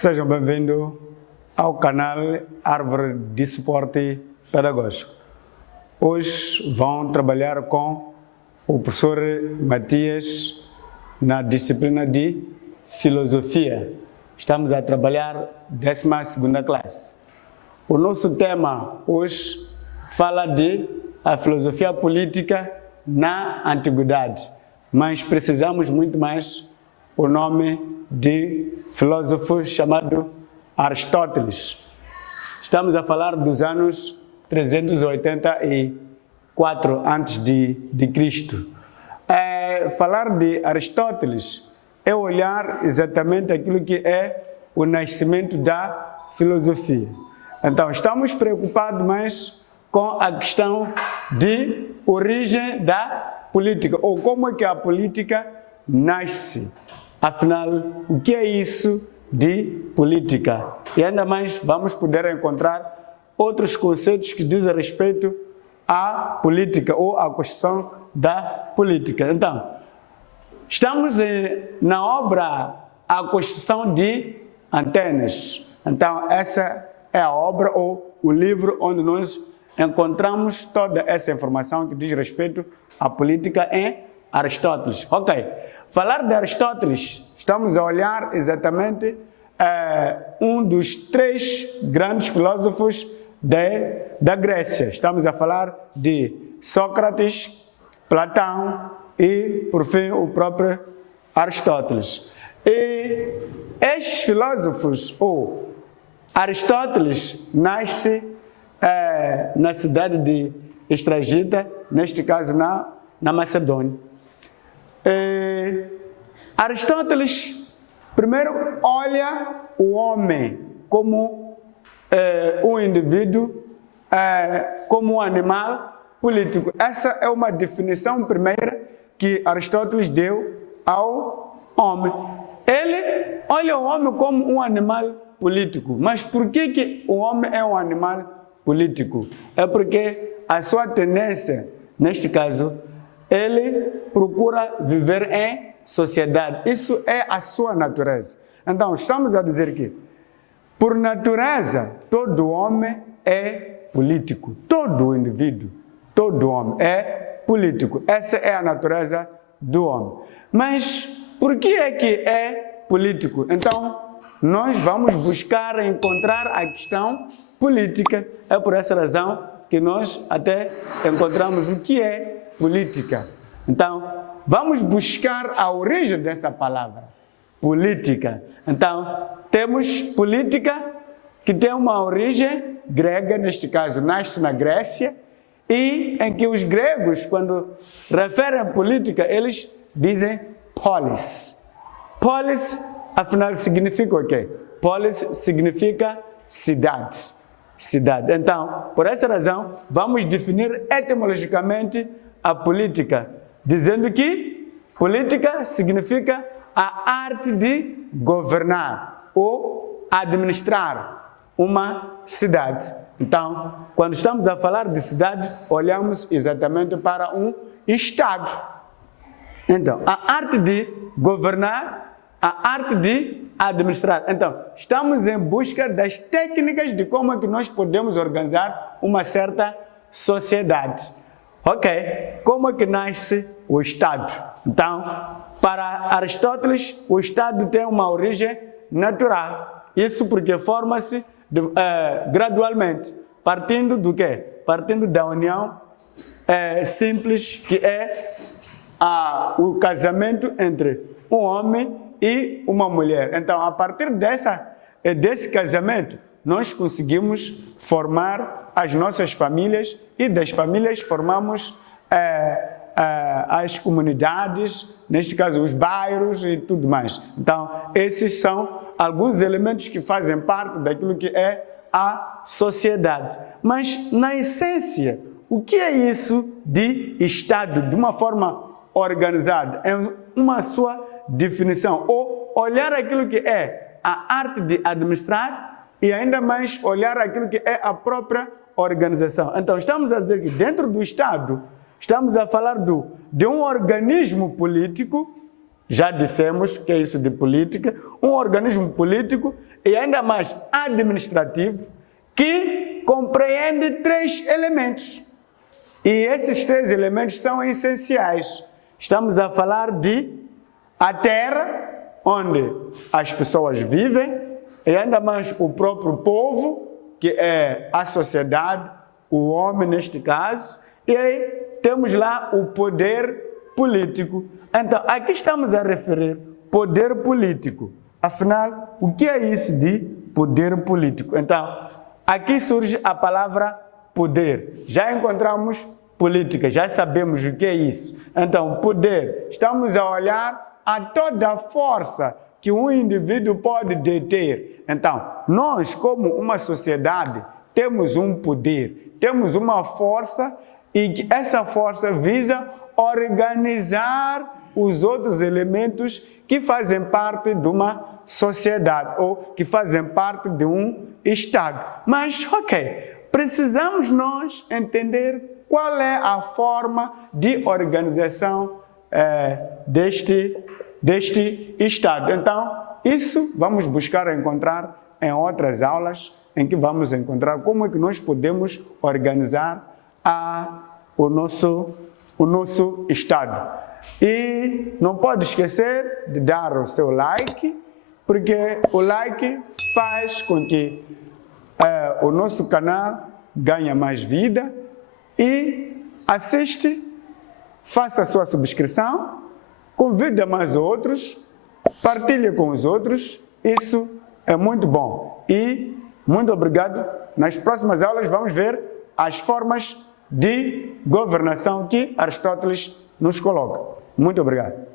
Sejam bem-vindos ao canal Árvore de Suporte Pedagógico. Hoje vão trabalhar com o professor Matias na disciplina de Filosofia. Estamos a trabalhar 12ª classe. O nosso tema hoje fala de a filosofia política na antiguidade, mas precisamos muito mais o nome de filósofo chamado Aristóteles. Estamos a falar dos anos 384 a.C. Falar de Aristóteles é olhar exatamente aquilo que é o nascimento da filosofia. Então, estamos preocupados mais com a questão de origem da política, ou como é que a política nasce. Afinal, o que é isso de política? E ainda mais vamos poder encontrar outros conceitos que dizem respeito à política ou à construção da política. Então, estamos na obra A Construção de Atenas. Então, essa é a obra ou o livro onde nós encontramos toda essa informação que diz respeito à política em Aristóteles. Ok. Falar de Aristóteles, estamos a olhar exatamente um dos 3 grandes filósofos da Grécia. Estamos a falar de Sócrates, Platão e, por fim, o próprio Aristóteles. E estes filósofos, ou Aristóteles, nasce na cidade de Estragita, neste caso na Macedônia. Aristóteles primeiro olha o homem como um indivíduo, como um animal político. Essa é uma definição primeira que Aristóteles deu ao homem. Ele olha o homem como um animal político. Mas por que o homem é um animal político? É porque a sua tendência, neste caso, ele procura viver em sociedade. Isso é a sua natureza. Então, estamos a dizer que, por natureza, todo homem é político. Todo indivíduo, todo homem é político. Essa é a natureza do homem. Mas, por que é que é político? Então, nós vamos buscar encontrar a questão política. É por essa razão que nós até encontramos o que é política. Então, vamos buscar a origem dessa palavra, política. Então, temos política que tem uma origem grega, neste caso, nasce na Grécia, e em que os gregos, quando referem a política, eles dizem polis. Polis, afinal, significa o quê? Polis significa cidade. Cidade. Então, por essa razão, vamos definir etimologicamente a política, dizendo que política significa a arte de governar ou administrar uma cidade. Então, quando estamos a falar de cidade, olhamos exatamente para um Estado. Então, a arte de governar, a arte de administrar. Então, estamos em busca das técnicas de como é que nós podemos organizar uma certa sociedade. Ok, como é que nasce o Estado? Então, para Aristóteles, o Estado tem uma origem natural. Isso porque forma-se gradualmente, partindo do quê? Partindo da união simples, que é o casamento entre um homem e uma mulher. Então, a partir desse casamento, nós conseguimos formar as nossas famílias e das famílias formamos as comunidades, neste caso os bairros e tudo mais. Então, esses são alguns elementos que fazem parte daquilo que é a sociedade. Mas, na essência, o que é isso de Estado, de uma forma organizada, em uma sua definição, ou olhar aquilo que é a arte de administrar e ainda mais olhar aquilo que é a própria organização. Então, estamos a dizer que dentro do Estado, estamos a falar de um organismo político, já dissemos que é isso de política, um organismo político e ainda mais administrativo, que compreende 3 elementos. E esses 3 elementos são essenciais. Estamos a falar de a terra, onde as pessoas vivem, e ainda mais o próprio povo, que é a sociedade, o homem neste caso, e aí temos lá o poder político. Então, aqui estamos a referir poder político. Afinal, o que é isso de poder político? Então, aqui surge a palavra poder. Já encontramos política, já sabemos o que é isso. Então, poder, estamos a olhar a toda a força que um indivíduo pode deter. Então, nós, como uma sociedade, temos um poder, temos uma força, e que essa força visa organizar os outros elementos que fazem parte de uma sociedade ou que fazem parte de um Estado. Mas, ok, precisamos nós entender qual é a forma de organização deste Estado. Então, isso vamos buscar encontrar em outras aulas, em que vamos encontrar como é que nós podemos organizar o nosso Estado. E não pode esquecer de dar o seu like, porque o like faz com que o nosso canal ganhe mais vida. E assiste, faça a sua subscrição, convida mais outros, partilhe com os outros, isso é muito bom. E muito obrigado. Nas próximas aulas vamos ver as formas de governação que Aristóteles nos coloca. Muito obrigado.